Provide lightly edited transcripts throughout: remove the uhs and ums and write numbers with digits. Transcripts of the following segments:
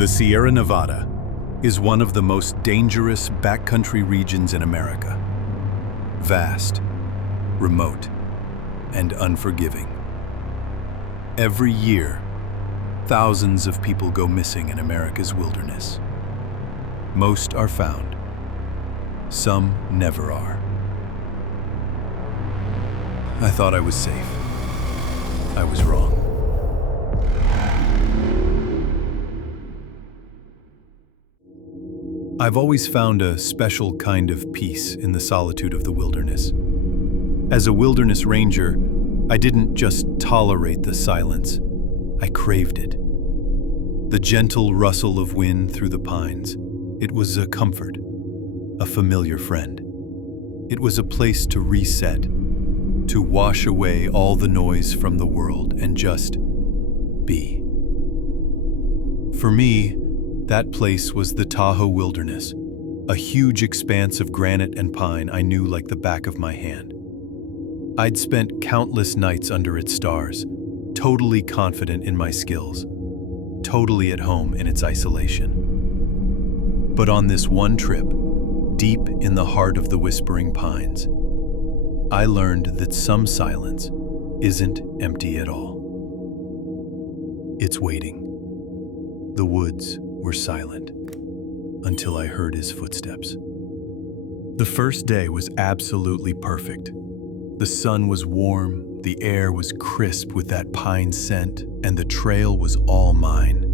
The Sierra Nevada is one of the most dangerous backcountry regions in America. Vast, remote, and unforgiving. Every year, thousands of people go missing in America's wilderness. Most are found. Some never are. I thought I was safe. I was wrong. I've always found a special kind of peace in the solitude of the wilderness. As a wilderness ranger, I didn't just tolerate the silence, I craved it. The gentle rustle of wind through the pines, it was a comfort, a familiar friend. It was a place to reset, to wash away all the noise from the world and just be. For me, that place was the Tahoe wilderness, a huge expanse of granite and pine I knew like the back of my hand. I'd spent countless nights under its stars, totally confident in my skills, totally at home in its isolation. But on this one trip, deep in the heart of the whispering pines, I learned that some silence isn't empty at all. It's waiting. The woods were silent until I heard his footsteps. The first day was absolutely perfect. The sun was warm, the air was crisp with that pine scent, and the trail was all mine.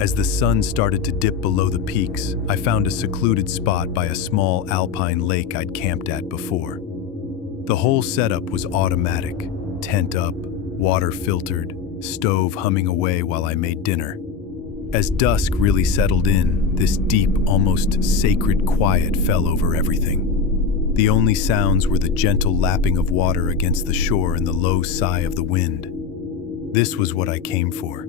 As the sun started to dip below the peaks, I found a secluded spot by a small alpine lake I'd camped at before. The whole setup was automatic, tent up, water filtered, stove humming away while I made dinner. As dusk really settled in, this deep, almost sacred quiet fell over everything. The only sounds were the gentle lapping of water against the shore and the low sigh of the wind. This was what I came for.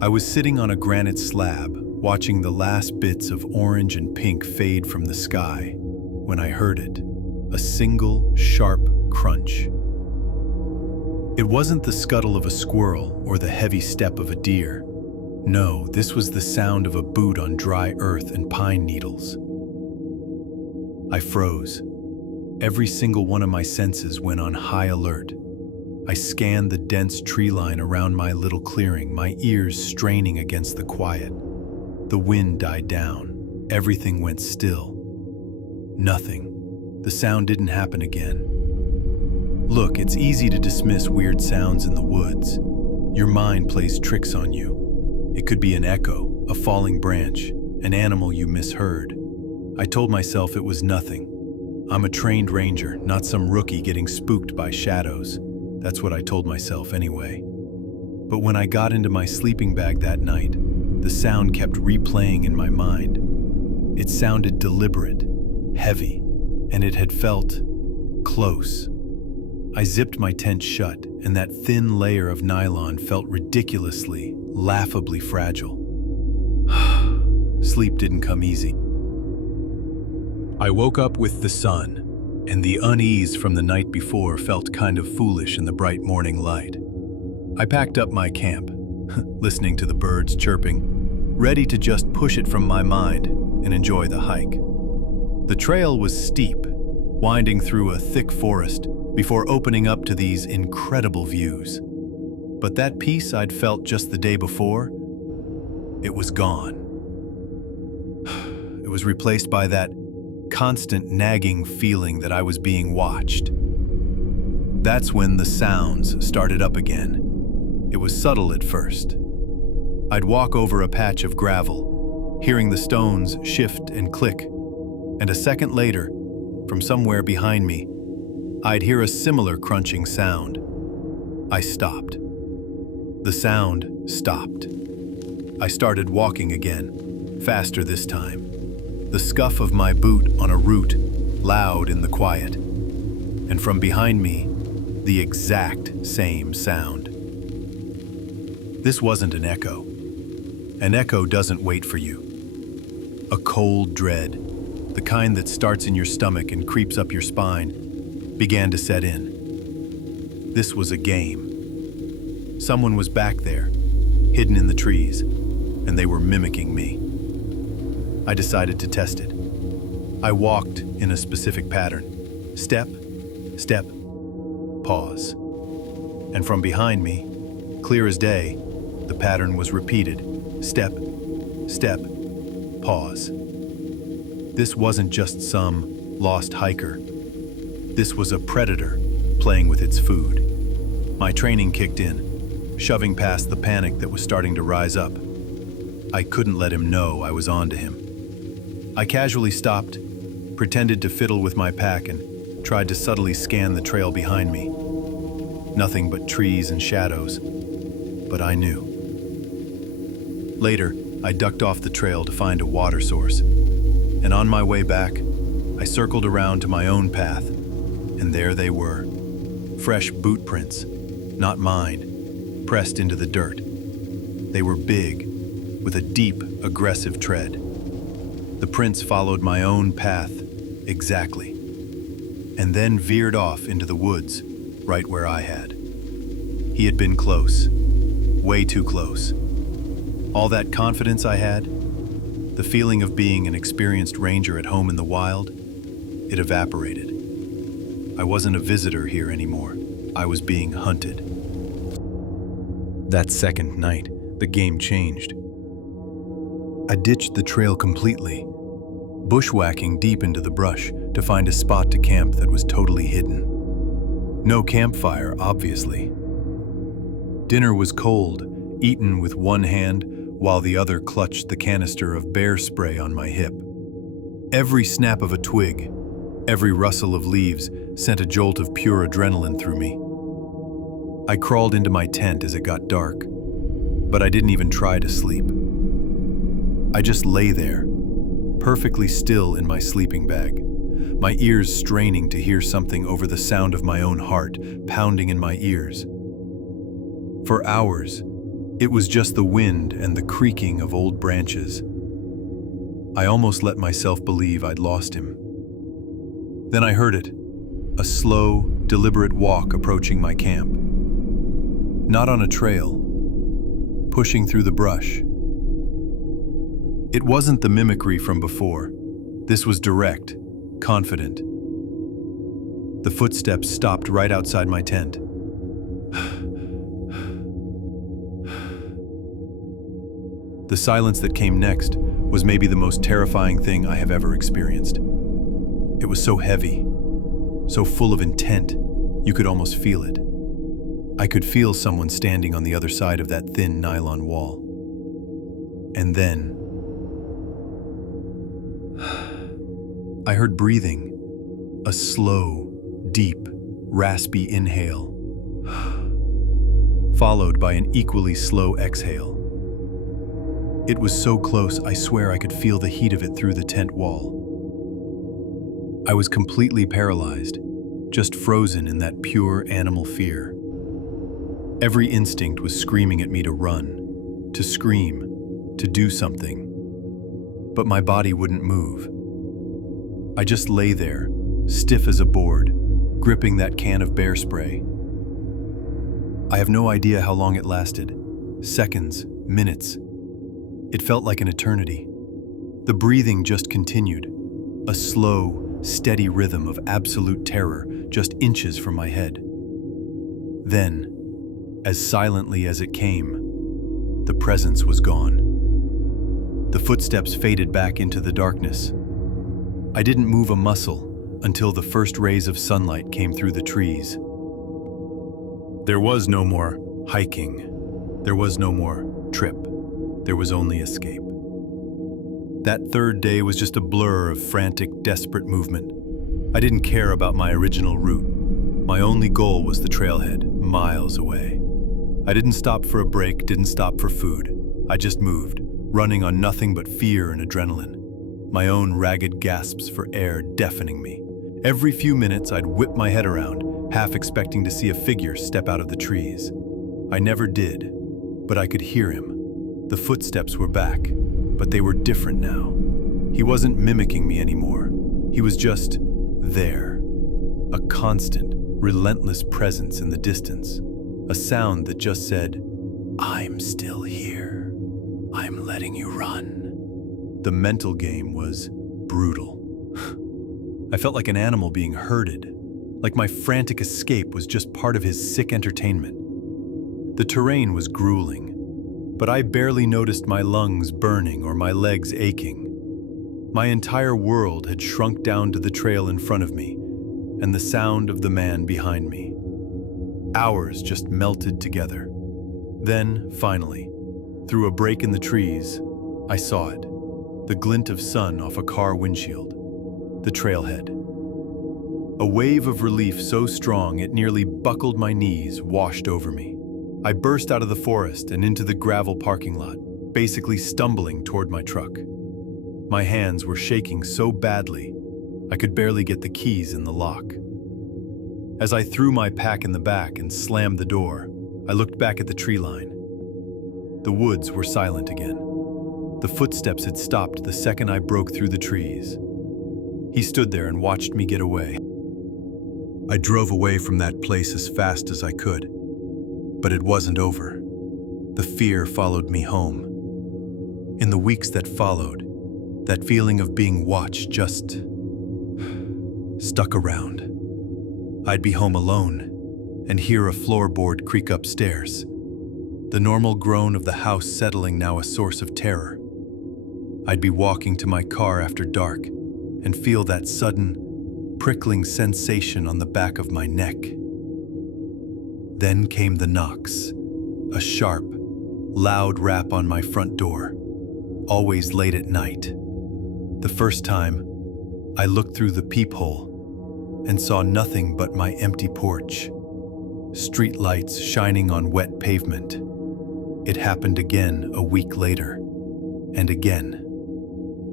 I was sitting on a granite slab, watching the last bits of orange and pink fade from the sky, when I heard it, a single, sharp crunch. It wasn't the scuttle of a squirrel or the heavy step of a deer. No, this was the sound of a boot on dry earth and pine needles. I froze. Every single one of my senses went on high alert. I scanned the dense tree line around my little clearing, my ears straining against the quiet. The wind died down. Everything went still. Nothing. The sound didn't happen again. Look, it's easy to dismiss weird sounds in the woods. Your mind plays tricks on you. It could be an echo, a falling branch, an animal you misheard. I told myself it was nothing. I'm a trained ranger, not some rookie getting spooked by shadows. That's what I told myself anyway. But when I got into my sleeping bag that night, the sound kept replaying in my mind. It sounded deliberate, heavy, and it had felt close. I zipped my tent shut, and that thin layer of nylon felt ridiculously, laughably fragile. Sleep didn't come easy. I woke up with the sun, and the unease from the night before felt kind of foolish in the bright morning light. I packed up my camp, listening to the birds chirping, ready to just push it from my mind and enjoy the hike. The trail was steep, winding through a thick forest before opening up to these incredible views. But that peace I'd felt just the day before, it was gone. It was replaced by that constant nagging feeling that I was being watched. That's when the sounds started up again. It was subtle at first. I'd walk over a patch of gravel, hearing the stones shift and click, and a second later, from somewhere behind me, I'd hear a similar crunching sound. I stopped. The sound stopped. I started walking again, faster this time. The scuff of my boot on a root, loud in the quiet. And from behind me, the exact same sound. This wasn't an echo. An echo doesn't wait for you. A cold dread, the kind that starts in your stomach and creeps up your spine, began to set in. This was a game. Someone was back there, hidden in the trees, and they were mimicking me. I decided to test it. I walked in a specific pattern. Step, step, pause. And from behind me, clear as day, the pattern was repeated. Step, step, pause. This wasn't just some lost hiker. This was a predator playing with its food. My training kicked in, shoving past the panic that was starting to rise up. I couldn't let him know I was onto him. I casually stopped, pretended to fiddle with my pack, and tried to subtly scan the trail behind me. Nothing but trees and shadows, but I knew. Later, I ducked off the trail to find a water source, and on my way back, I circled around to my own path, and there they were. Fresh boot prints, not mine, pressed into the dirt. They were big, with a deep, aggressive tread. The prints followed my own path exactly, and then veered off into the woods, right where I had. He had been close, way too close. All that confidence I had, the feeling of being an experienced ranger at home in the wild, it evaporated. I wasn't a visitor here anymore. I was being hunted. That second night, the game changed. I ditched the trail completely, bushwhacking deep into the brush to find a spot to camp that was totally hidden. No campfire, obviously. Dinner was cold, eaten with one hand while the other clutched the canister of bear spray on my hip. Every snap of a twig, every rustle of leaves sent a jolt of pure adrenaline through me. I crawled into my tent as it got dark, but I didn't even try to sleep. I just lay there, perfectly still in my sleeping bag, my ears straining to hear something over the sound of my own heart pounding in my ears. For hours, it was just the wind and the creaking of old branches. I almost let myself believe I'd lost him. Then I heard it, a slow, deliberate walk approaching my camp. Not on a trail, pushing through the brush. It wasn't the mimicry from before. This was direct, confident. The footsteps stopped right outside my tent. The silence that came next was maybe the most terrifying thing I have ever experienced. It was so heavy, so full of intent, you could almost feel it. I could feel someone standing on the other side of that thin nylon wall. And then I heard breathing, a slow, deep, raspy inhale, followed by an equally slow exhale. It was so close, I swear I could feel the heat of it through the tent wall. I was completely paralyzed, just frozen in that pure animal fear. Every instinct was screaming at me to run, to scream, to do something. But my body wouldn't move. I just lay there, stiff as a board, gripping that can of bear spray. I have no idea how long it lasted. Seconds, minutes. It felt like an eternity. The breathing just continued, a slow, steady rhythm of absolute terror just inches from my head. Then, as silently as it came, the presence was gone. The footsteps faded back into the darkness. I didn't move a muscle until the first rays of sunlight came through the trees. There was no more hiking. There was no more trip. There was only escape. That third day was just a blur of frantic, desperate movement. I didn't care about my original route. My only goal was the trailhead, miles away. I didn't stop for a break, didn't stop for food. I just moved, running on nothing but fear and adrenaline. My own ragged gasps for air deafening me. Every few minutes, I'd whip my head around, half expecting to see a figure step out of the trees. I never did, but I could hear him. The footsteps were back, but they were different now. He wasn't mimicking me anymore. He was just there. A constant, relentless presence in the distance. A sound that just said, "I'm still here. I'm letting you run. The mental game was brutal. I felt like an animal being herded, like my frantic escape was just part of his sick entertainment. The terrain was grueling, but I barely noticed my lungs burning or my legs aching. My entire world had shrunk down to the trail in front of me and the sound of the man behind me. Hours just melted together. Then, finally, through a break in the trees, I saw it. The glint of sun off a car windshield. The trailhead. A wave of relief so strong it nearly buckled my knees washed over me. I burst out of the forest and into the gravel parking lot, basically stumbling toward my truck. My hands were shaking so badly, I could barely get the keys in the lock. As I threw my pack in the back and slammed the door, I looked back at the tree line. The woods were silent again. The footsteps had stopped the second I broke through the trees. He stood there and watched me get away. I drove away from that place as fast as I could, but it wasn't over. The fear followed me home. In the weeks that followed, that feeling of being watched just stuck around. I'd be home alone and hear a floorboard creak upstairs, the normal groan of the house settling now a source of terror. I'd be walking to my car after dark and feel that sudden, prickling sensation on the back of my neck. Then came the knocks, a sharp, loud rap on my front door, always late at night. The first time, I looked through the peephole and saw nothing but my empty porch, street lights shining on wet pavement. It happened again a week later, and again.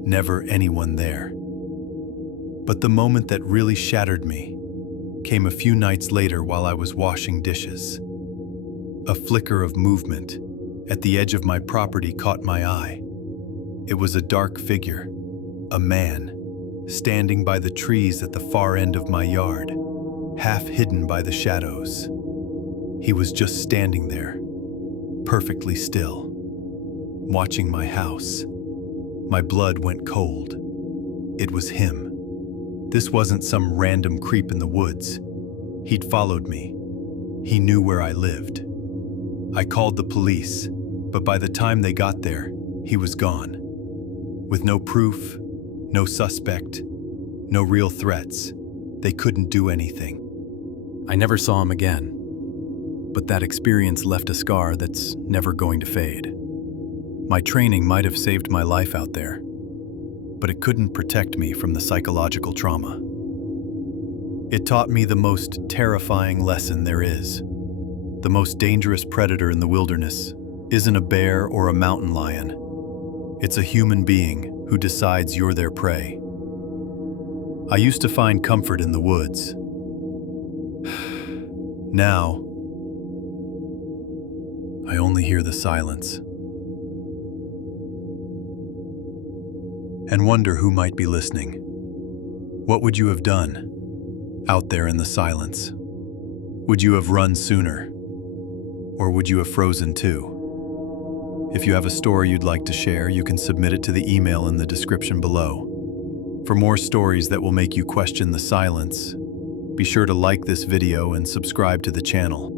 Never anyone there. But the moment that really shattered me came a few nights later while I was washing dishes. A flicker of movement at the edge of my property caught my eye. It was a dark figure, a man, standing by the trees at the far end of my yard, half hidden by the shadows. He was just standing there, perfectly still, watching my house. My blood went cold. It was him. This wasn't some random creep in the woods. He'd followed me. He knew where I lived. I called the police, but by the time they got there, he was gone. With no proof, no suspect, no real threats, they couldn't do anything. I never saw him again, but that experience left a scar that's never going to fade. My training might have saved my life out there, but it couldn't protect me from the psychological trauma. It taught me the most terrifying lesson there is. The most dangerous predator in the wilderness isn't a bear or a mountain lion. It's a human being who decides you're their prey. I used to find comfort in the woods. Now, I only hear the silence and wonder who might be listening. What would you have done out there in the silence? Would you have run sooner? Or would you have frozen too? If you have a story you'd like to share, you can submit it to the email in the description below. For more stories that will make you question the silence, be sure to like this video and subscribe to the channel.